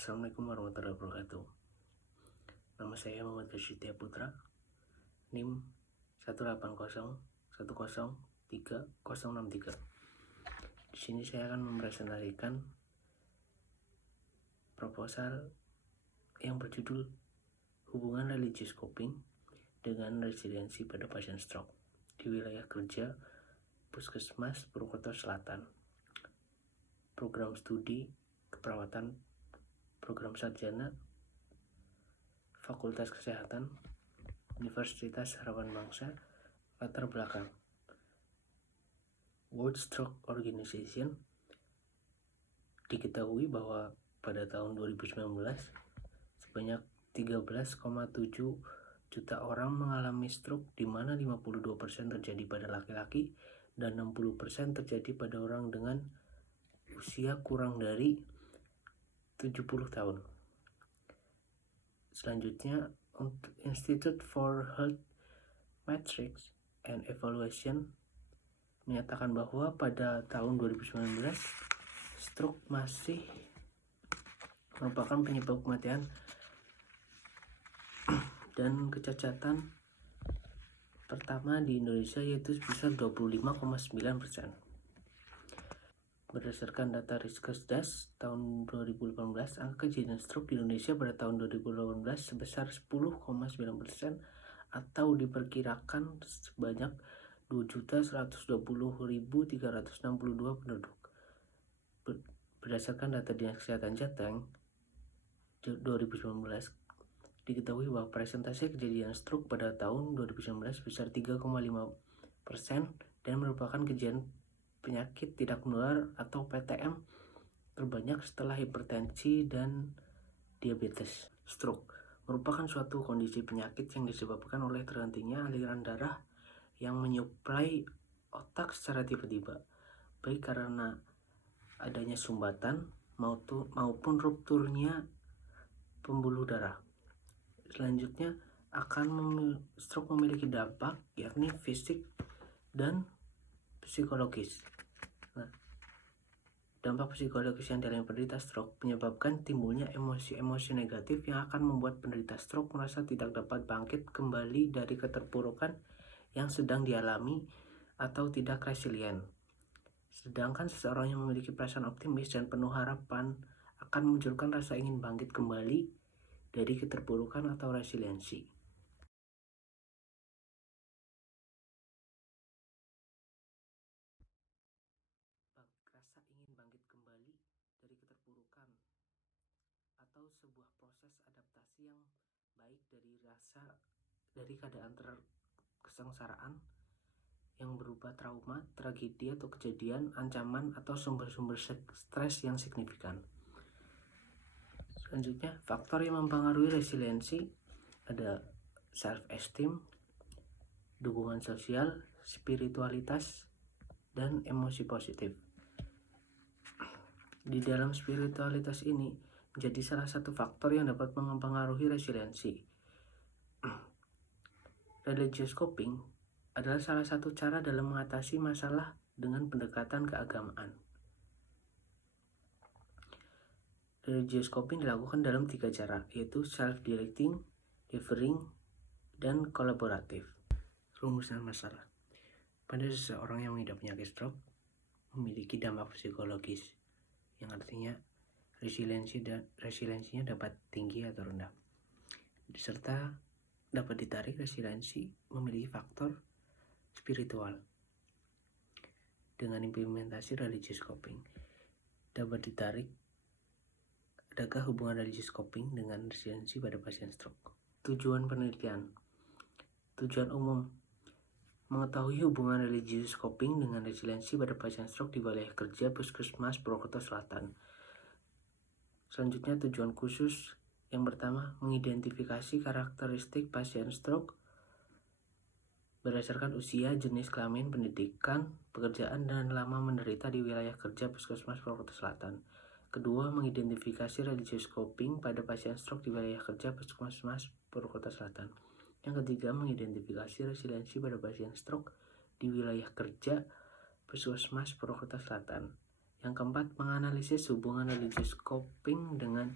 Assalamualaikum warahmatullahi wabarakatuh. Nama saya Muhammad Basyidya Putra, NIM 180103063. Di sini saya akan mempresentasikan proposal yang berjudul Hubungan Religious Coping dengan Resiliensi pada Pasien Stroke di wilayah kerja Puskesmas Purwokerto Selatan. Program studi keperawatan, program sarjana, Fakultas Kesehatan, Universitas Harapan Bangsa. Latar belakang World Stroke Organization. Diketahui bahwa pada tahun 2019 sebanyak 13,7 juta orang mengalami stroke, di mana 52% terjadi pada laki-laki dan 60% terjadi pada orang dengan usia kurang dari 70 tahun. Selanjutnya, untuk Institute for Health Metrics and Evaluation menyatakan bahwa pada tahun 2019 stroke masih merupakan penyebab kematian dan kecacatan pertama di Indonesia, yaitu sebesar 25,9%. Berdasarkan data Riskesdas tahun 2018, angka kejadian stroke di Indonesia pada tahun 2018 sebesar 10,9%, atau diperkirakan sebanyak 2.120.362 penduduk. Berdasarkan data Dinas Kesehatan Jateng 2019, diketahui bahwa persentase kejadian stroke pada tahun 2019 sebesar 3,5% dan merupakan kejadian penyakit tidak menular atau PTM terbanyak setelah hipertensi dan diabetes. Stroke merupakan suatu kondisi penyakit yang disebabkan oleh terhentinya aliran darah yang menyuplai otak secara tiba-tiba, baik karena adanya sumbatan maupun rupturnya pembuluh darah. Selanjutnya, stroke memiliki dampak yakni fisik dan psikologis. Dampak psikologis yang dialami penderita stroke menyebabkan timbulnya emosi-emosi negatif yang akan membuat penderita stroke merasa tidak dapat bangkit kembali dari keterpurukan yang sedang dialami atau tidak resilient. Sedangkan seseorang yang memiliki perasaan optimis dan penuh harapan akan memunculkan rasa ingin bangkit kembali dari keterpurukan atau resiliensi. Rasa ingin bangkit kembali dari keterpurukan atau sebuah proses adaptasi yang baik dari keadaan kesengsaraan yang berupa trauma, tragedi atau kejadian, ancaman atau sumber-sumber stres yang signifikan. Selanjutnya, faktor yang mempengaruhi resiliensi ada self-esteem, dukungan sosial, spiritualitas, dan emosi positif. Di dalam spiritualitas ini menjadi salah satu faktor yang dapat mempengaruhi resiliensi. Religious coping adalah salah satu cara dalam mengatasi masalah dengan pendekatan keagamaan. Religious coping dilakukan dalam 3 cara, yaitu self-directing, differing, dan kolaboratif. Rumusan masalah. Pada seseorang yang mengidap penyakit stroke memiliki dampak psikologis, yang artinya resiliensinya dapat tinggi atau rendah. Serta dapat ditarik resiliensi memiliki faktor spiritual. Dengan implementasi religious coping dapat ditarik, adakah hubungan religious coping dengan resiliensi pada pasien stroke? Tujuan penelitian. Tujuan umum: mengetahui hubungan religious coping dengan resiliensi pada pasien stroke di wilayah kerja Puskesmas Purwokerto Selatan. Selanjutnya, tujuan khusus. Yang pertama, mengidentifikasi karakteristik pasien stroke berdasarkan usia, jenis kelamin, pendidikan, pekerjaan, dan lama menderita di wilayah kerja Puskesmas Purwokerto Selatan. Kedua, mengidentifikasi religious coping pada pasien stroke di wilayah kerja Puskesmas Purwokerto Selatan. Yang ketiga, mengidentifikasi resiliensi pada pasien stroke di wilayah kerja Puskesmas Purwokerto Selatan. Yang keempat, menganalisis hubungan religious coping dengan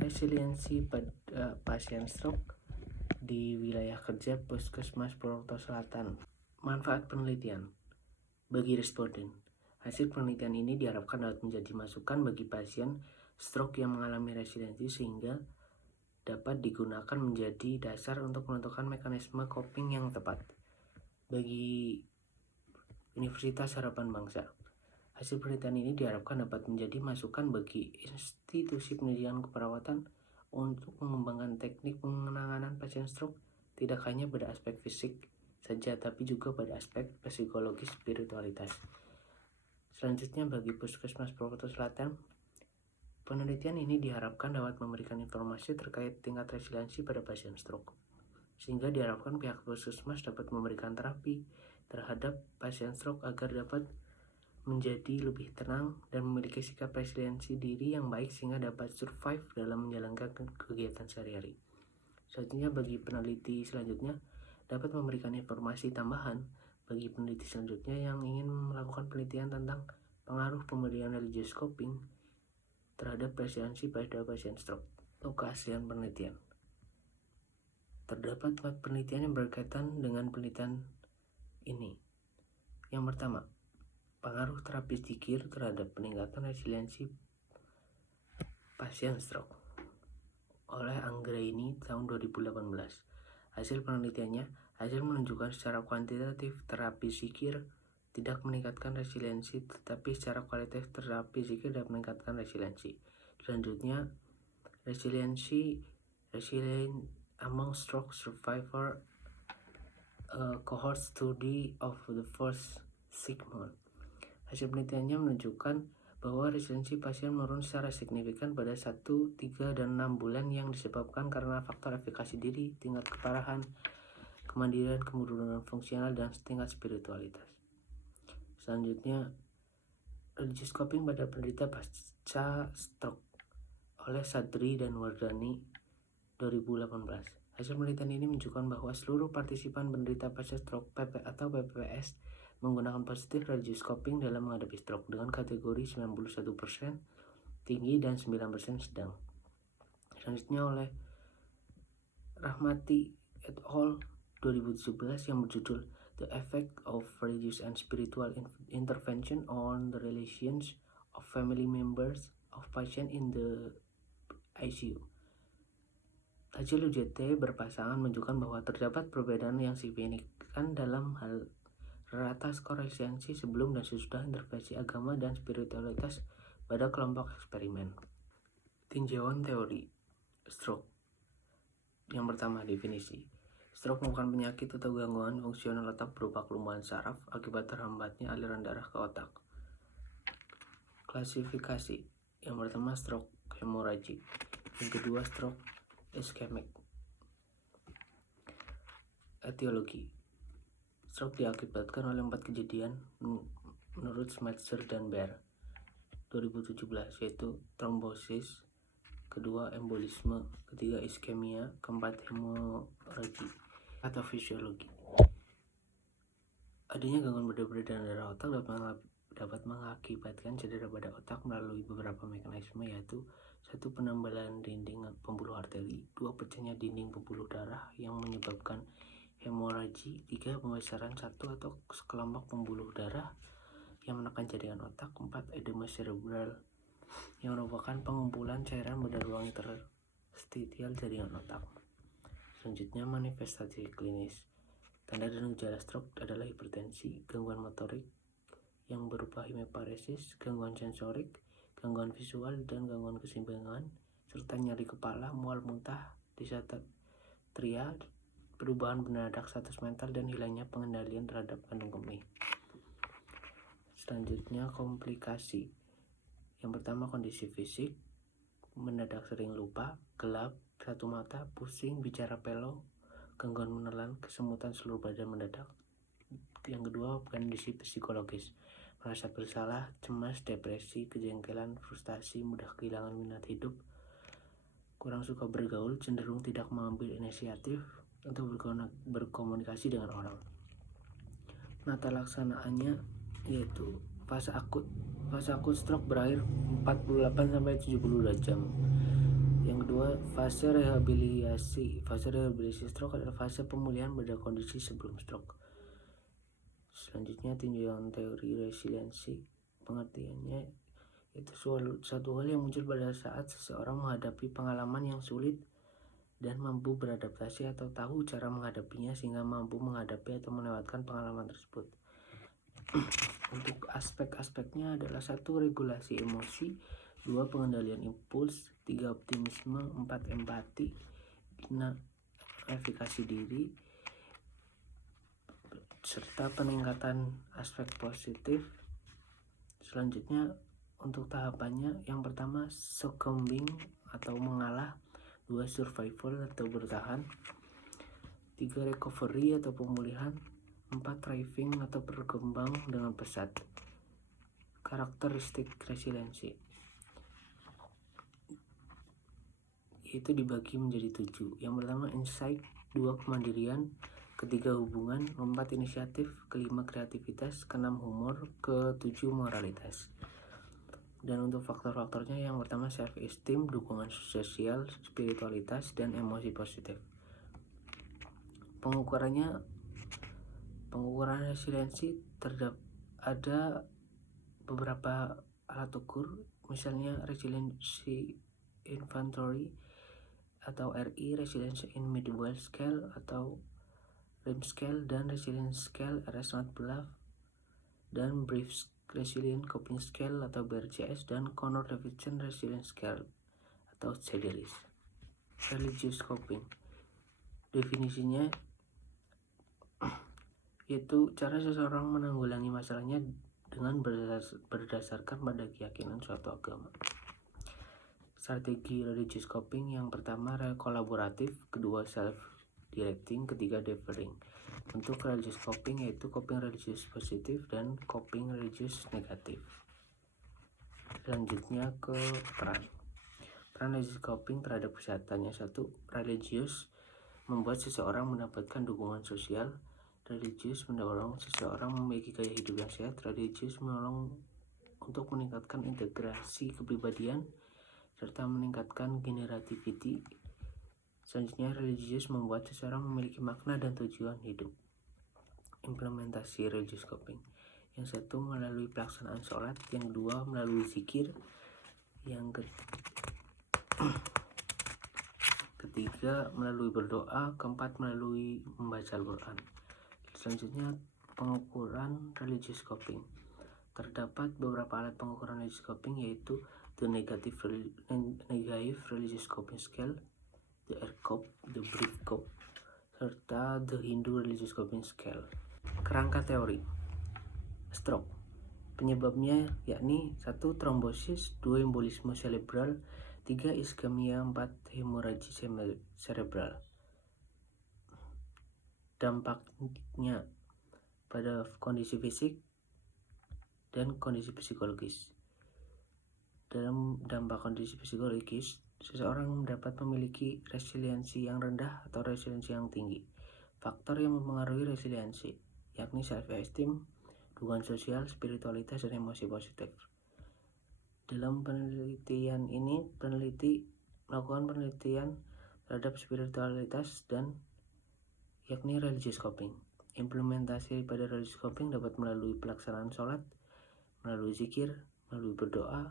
Resiliensi pada pasien stroke di wilayah kerja Puskesmas Purwokerto Selatan. Manfaat penelitian bagi responden. Hasil penelitian ini diharapkan dapat menjadi masukan bagi pasien stroke yang mengalami resiliensi sehingga dapat digunakan menjadi dasar untuk menentukan mekanisme coping yang tepat. Bagi Universitas Harapan Bangsa, hasil penelitian ini diharapkan dapat menjadi masukan bagi institusi pendidikan keperawatan untuk mengembangkan teknik penanganan pasien stroke tidak hanya pada aspek fisik saja tapi juga pada aspek psikologis spiritualitas. Selanjutnya bagi Puskesmas Purwokerto Selatan, penelitian ini diharapkan dapat memberikan informasi terkait tingkat resiliensi pada pasien stroke, sehingga diharapkan pihak puskesmas dapat memberikan terapi terhadap pasien stroke agar dapat menjadi lebih tenang dan memiliki sikap resiliensi diri yang baik sehingga dapat survive dalam menjalankan kegiatan sehari-hari. Selanjutnya bagi peneliti selanjutnya dapat memberikan informasi tambahan bagi peneliti selanjutnya yang ingin melakukan penelitian tentang pengaruh pemberian religious coping terhadap resiliensi pada pasien stroke. Untuk keaslian penelitian, terdapat 4 penelitian yang berkaitan dengan penelitian ini. Yang pertama, pengaruh terapi zikir terhadap peningkatan resiliensi pasien stroke oleh Anggraini tahun 2018. Hasil penelitiannya, hasil menunjukkan secara kuantitatif terapi zikir tidak meningkatkan resiliensi, tetapi secara kualitatif terapi zikir dapat meningkatkan resiliensi. Selanjutnya, resilient among stroke survivor cohort study of the first 6 months. Hasil penelitiannya menunjukkan bahwa resiliensi pasien menurun secara signifikan pada 1, 3, dan 6 bulan yang disebabkan karena faktor efikasi diri, tingkat keparahan, kemandirian, kemudahan fungsional, dan tingkat spiritualitas. Selanjutnya, religious coping pada penderita pasca stroke oleh Sadri dan Wardani 2018. Hasil penelitian ini menunjukkan bahwa seluruh partisipan penderita pasca stroke PP atau PPS menggunakan positif religious coping dalam menghadapi stroke dengan kategori 91% tinggi dan 9% sedang. Selanjutnya oleh Rahmati et al. 2017 yang berjudul The Effect of Religious and Spiritual Intervention on the Relations of Family Members of Patient in the ICU. Hasil UJT berpasangan menunjukkan bahwa terdapat perbedaan yang signifikan dalam hal rata skor resiliensi sebelum dan sesudah intervensi agama dan spiritualitas pada kelompok eksperimen. Tinjauan teori stroke. Yang pertama, definisi. Stroke merupakan penyakit atau gangguan fungsional otak berupa kelumpuhan saraf akibat terhambatnya aliran darah ke otak. Klasifikasi. Yang pertama, stroke hemorrhagic. Yang kedua, stroke ischemic. Etiologi. Stroke diakibatkan oleh 4 kejadian menurut Schmeitzer dan Baer 2017, yaitu trombosis, kedua embolisme, ketiga iskemia, keempat hemoragi atau fisiologi. Adanya gangguan beredar darah otak dapat mengakibatkan cedera pada otak melalui beberapa mekanisme, yaitu 1. Penembalan dinding pembuluh arteri, 2. Pecahnya dinding pembuluh darah yang menyebabkan hemoragi, 3. Pembesaran satu atau sekelompok pembuluh darah yang menekan jaringan otak, 4. Edema cerebral yang merupakan pengumpulan cairan pada ruang interstitial jaringan otak. Selanjutnya, manifestasi klinis. Tanda dan gejala stroke adalah hipertensi, gangguan motorik yang berupa hemiparesis, gangguan sensorik, gangguan visual, dan gangguan keseimbangan, serta nyeri kepala, mual muntah, disatria, perubahan mendadak status mental, dan hilangnya pengendalian terhadap kandung kemih. Selanjutnya, komplikasi. Yang pertama, kondisi fisik, mendadak sering lupa, gelap, satu mata, pusing, bicara pelo, gangguan menelan, kesemutan seluruh badan mendadak. Yang kedua, kondisi psikologis, merasa bersalah, cemas, depresi, kejengkelan, frustasi, mudah kehilangan minat hidup, kurang suka bergaul, cenderung tidak mengambil inisiatif untuk berkomunikasi dengan orang. Penata laksanaannya yaitu fase akut. Fase akut stroke berakhir 48-72 jam. Yang fase rehabilitasi. Fase rehabilitasi stroke adalah fase pemulihan pada kondisi sebelum stroke. Selanjutnya, tinjauan teori resiliensi. Pengertiannya itu suatu hal yang muncul pada saat seseorang menghadapi pengalaman yang sulit dan mampu beradaptasi atau tahu cara menghadapinya sehingga mampu menghadapi atau melewatkan pengalaman tersebut. Untuk aspek-aspeknya adalah 1. Regulasi emosi, 2. Pengendalian impuls, 3. Optimisme, 4. Empati, 6. Efikasi diri, serta peningkatan aspek positif. Selanjutnya untuk tahapannya, yang pertama succumbing atau mengalah, 2. Survival atau bertahan, 3. Recovery atau pemulihan, 4. Thriving atau berkembang dengan pesat. Karakteristik resiliensi itu dibagi menjadi 7. Yang pertama insight, 2. Kemandirian, 3. Hubungan, 4. Inisiatif, 5. Kreativitas, 6. Humor, 7. Moralitas. Dan untuk faktor-faktornya, yang pertama self esteem, dukungan sosial, spiritualitas, dan emosi positif. Pengukuran resiliensi ada beberapa alat ukur, misalnya resiliency inventory atau RI, resilience in Midwell scale atau RIM scale, dan resilience scale RS14, dan brief resilient coping scale atau BRCS, dan Connor Davidson resilience scale atau CDRIS. Religious coping definisinya yaitu cara seseorang menanggulangi masalahnya dengan berdasarkan pada keyakinan suatu agama. Strategi religious coping, yang pertama kolaboratif, kedua self-directing, ketiga deferring. Untuk religious coping yaitu coping religious positif dan coping religious negatif. Selanjutnya ke peran religious coping terhadap kesehatannya. 1. Religious membuat seseorang mendapatkan dukungan sosial. Religious mendorong seseorang memiliki gaya hidup yang sehat. Religious menolong untuk meningkatkan integrasi kepribadian serta meningkatkan generativity. Selanjutnya, religious membuat seseorang memiliki makna dan tujuan hidup. Implementasi religious coping, yang 1. melalui pelaksanaan sholat, yang 2. melalui zikir, yang ketiga melalui berdoa, keempat melalui membaca Al-Quran. Selanjutnya, pengukuran religious coping. Terdapat beberapa alat pengukuran religious coping, yaitu the negative religious coping scale, the ERCOP, the brief cop, serta the Hindu religious coping scale. Kerangka teori stroke. Penyebabnya yakni 1. Trombosis, 2. embolisme cerebral, 3. iskemia, 4. hemoragi cerebral. Dampaknya pada kondisi fisik dan kondisi psikologis. Dalam dampak kondisi psikologis, seseorang dapat memiliki resiliensi yang rendah atau resiliensi yang tinggi. Faktor yang mempengaruhi resiliensi yakni self-esteem, dukungan sosial, spiritualitas, dan emosi positif. Dalam penelitian ini, peneliti melakukan penelitian terhadap spiritualitas dan yakni religious coping. Implementasi pada religious coping dapat melalui pelaksanaan sholat, melalui zikir, melalui berdoa,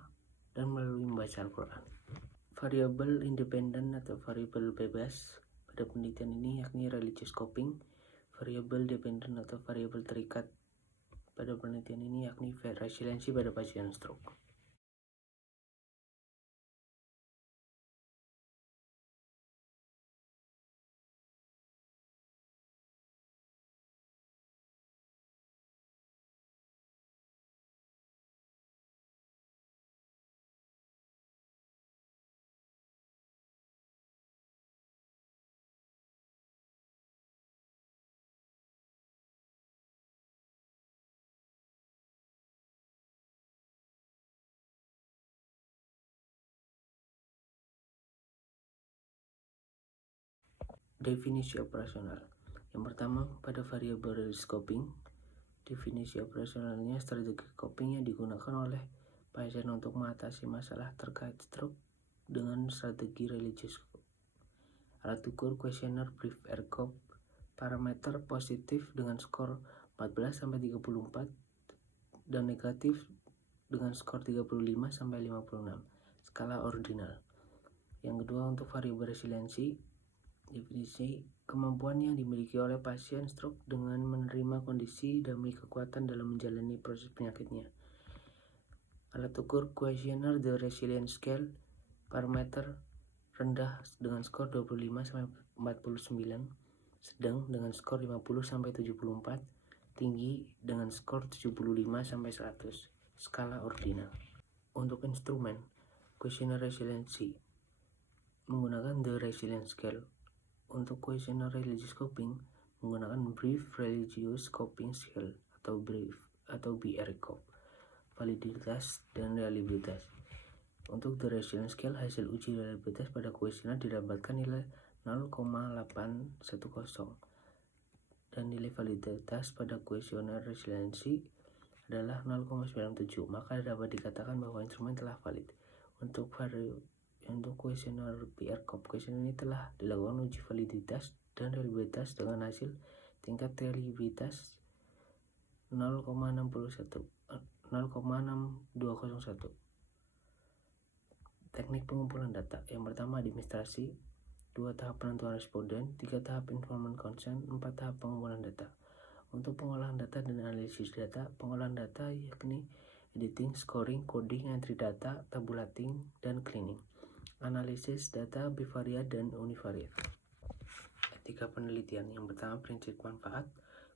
dan melalui membaca Al-Quran. Variabel independen atau variabel bebas pada penelitian ini yakni religious coping. Variabel dependen atau variabel terikat pada penelitian ini yakni resiliensi pada pasien stroke. Definisi operasional. Yang pertama, pada variabel religious coping, definisi operasionalnya strategi coping yang digunakan oleh pasien untuk mengatasi masalah terkait stroke dengan strategi religious Alat ukur kuesioner brief ERCOP, parameter positif dengan skor 14-34 dan negatif dengan skor 35-56, skala ordinal. Yang kedua, untuk variabel resiliensi, definisi kemampuan yang dimiliki oleh pasien stroke dengan menerima kondisi demi kekuatan dalam menjalani proses penyakitnya. Alat ukur kuesioner The Resilience Scale, parameter rendah dengan skor 25-49, sedang dengan skor 50-74, tinggi dengan skor 75-100, skala ordinal. Untuk instrumen kuesioner resiliensi menggunakan The Resilience Scale. Untuk kuesioner religious coping menggunakan Brief Religious Coping Scale atau BRIEF atau BRCOP. Validitas dan reliabilitas. Untuk The Resilience Scale, hasil uji reliabilitas pada kuesioner didapatkan nilai 0,810 dan nilai validitas pada kuesioner resiliensi adalah 0,97, maka dapat dikatakan bahwa instrumen telah valid. Untuk kuesioner BRCOP, kuesioner ini telah dilakukan uji validitas dan reliabilitas dengan hasil tingkat reliabilitas 0,6201. Teknik pengumpulan data. Yang pertama, administrasi, 2 tahap penentuan responden, 3 tahap informed consent, 4 tahap pengumpulan data. Untuk pengolahan data dan analisis data, pengolahan data yakni editing, scoring, coding, entry data, tabulating, dan cleaning. Analisis data bivariat dan univariat. Etika penelitian. Yang pertama, prinsip manfaat,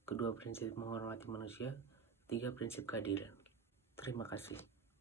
kedua, prinsip menghormati manusia, 3, prinsip keadilan. Terima kasih.